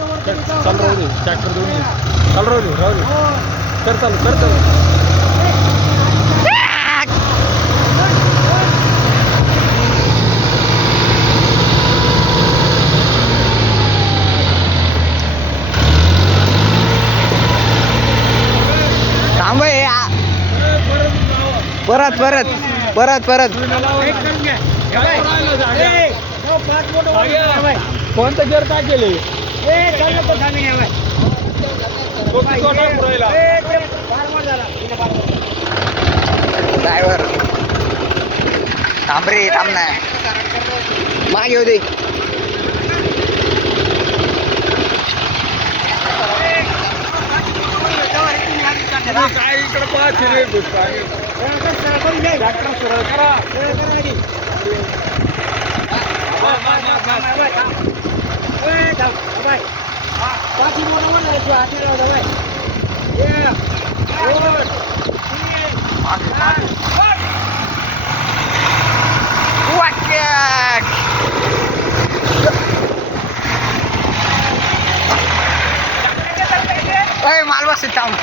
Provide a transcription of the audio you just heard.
चाल राहू दे ट्रॅक्टर देऊन दे चाल राहू दे कर चालू थांब परत कोणतं गिअर काय केले ड्रायव्हर थांब रे थांब ना मागे येऊ दे काय इकडे पाहते सरळ करा मालवासी थांब